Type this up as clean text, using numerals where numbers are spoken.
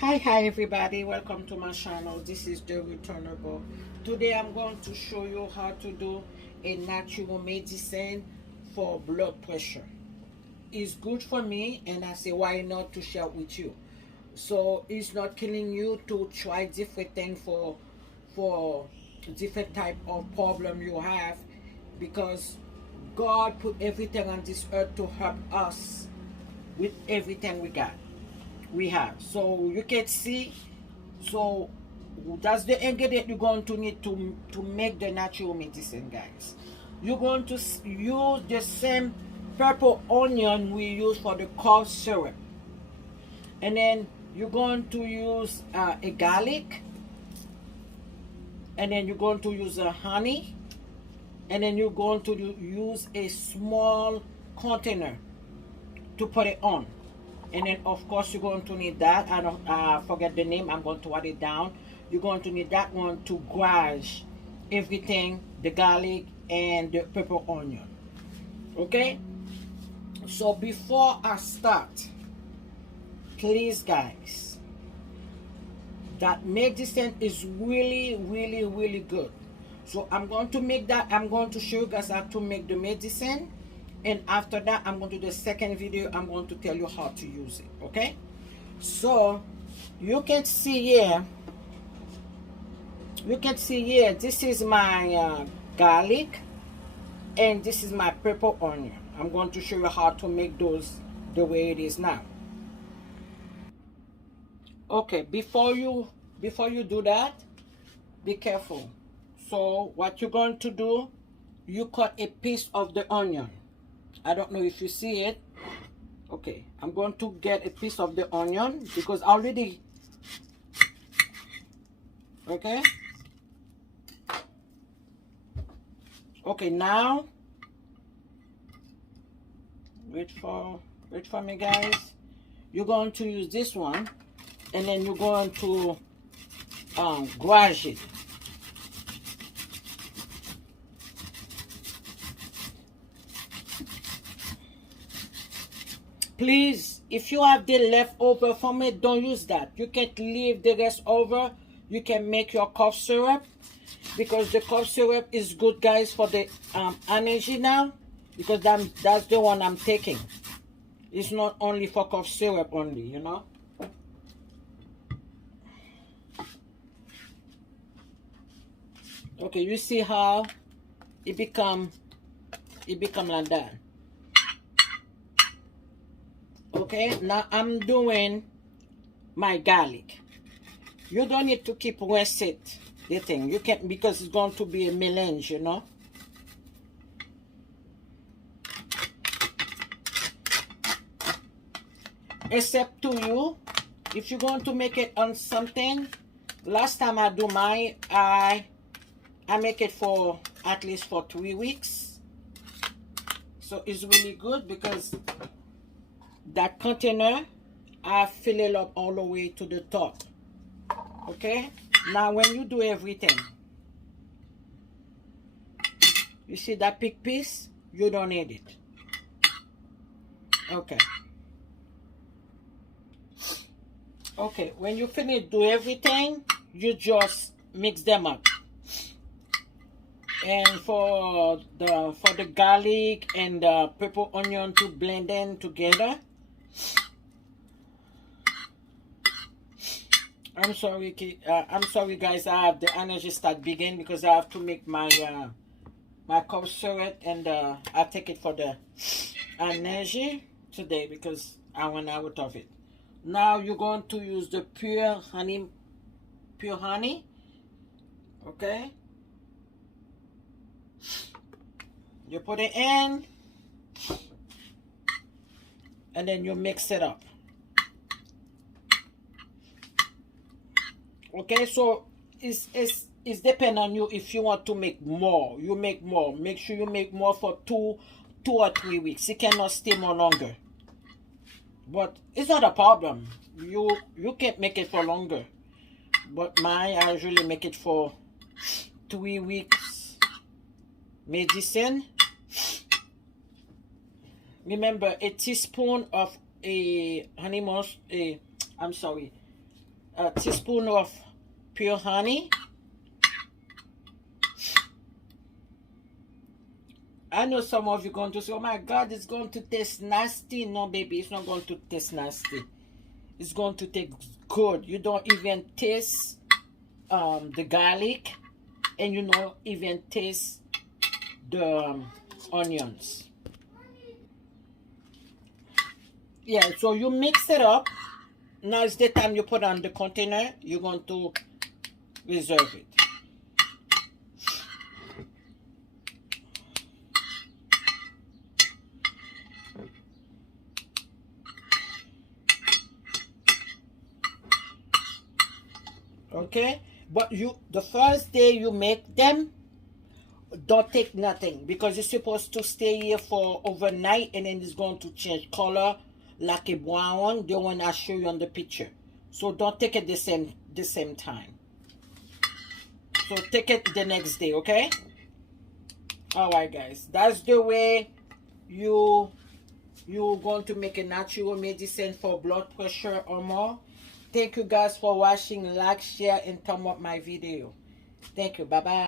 Hi everybody, welcome to my channel. This is Thereturnable. Today I'm going to show you how to do a natural medicine for blood pressure. It's good for me, and I say why not to share with you. So it's not killing you to try different things for different type of problem you have, because God put everything on this earth to help us with everything we have. So you can see, so that's the ingredient you're going to need to make the natural medicine, guys. You're going to use the same purple onion we use for the cough syrup, and then you're going to use a garlic, and then you're going to use a honey, and then you're going to use a small container to put it on. And then of course you're going to need that. I don't forget the name, I'm going to write it down. You're going to need that one to garnish everything, the garlic and the purple onion. Okay, so before I start, please guys, that medicine is really good. So I'm going to make that. I'm going to show you guys how to make the medicine, and after that I'm going to do the second video. I'm going to tell you how to use it. Okay, so you can see here, this is my garlic, and this is my purple onion. I'm going to show you how to make those the way it is now. Okay, before you do that, be careful. So what you're going to do, you cut a piece of the onion. I don't know if you see it. Okay, I'm going to get a piece of the onion because already, okay, now wait for me guys. You're going to use this one, and then you're going to garnish it. Please, if you have the leftover from it, don't use that. You can leave the rest over. You can make your cough syrup, because the cough syrup is good, guys, for the energy now, because that's the one I'm taking. It's not only for cough syrup only, you know. Okay, you see how it become like that. Okay, now I'm doing my garlic. You don't need to keep rest it, the thing. You can, because it's going to be a melange, you know. Except to you, if you're going to make it on something, last time I do mine, I make it for at least for 3 weeks. So it's really good because that container, I fill it up all the way to the top. Okay, now when you do everything, you see that big piece, you don't need it. Okay, when you finish do everything, you just mix them up. And for the garlic and the purple onion to blend in together. I'm sorry guys, I have the energy start begin because I have to make my my cough syrup, and I take it for the energy today because I went out of it. Now you're going to use the pure honey. Okay, you put it in, and then you mix it up. Okay, so it's depend on you. If you want to make more, you make more. Make sure you make more for two or 3 weeks. It cannot stay more longer, but it's not a problem. You can make it for longer, but mine, I usually make it for 3 weeks medicine. Remember, a teaspoon of a honey mustard, I'm sorry, a teaspoon of pure honey. I know some of you going to say, oh my God, it's going to taste nasty. No, baby, it's not going to taste nasty. It's going to taste good. You don't even taste the garlic, and you don't even taste the onions. Yeah, so you mix it up. Now it's the time you put on the container. You're going to reserve it. Okay, but the first day you make them, don't take nothing, because you're supposed to stay here for overnight, and then it's going to change color like a brown, the one I show you on the picture. So don't take it the same time. So take it the next day, okay? All right, guys, that's the way you're going to make a natural medicine for blood pressure or more. Thank you guys for watching. Like, share, and thumb up my video. Thank you. Bye bye.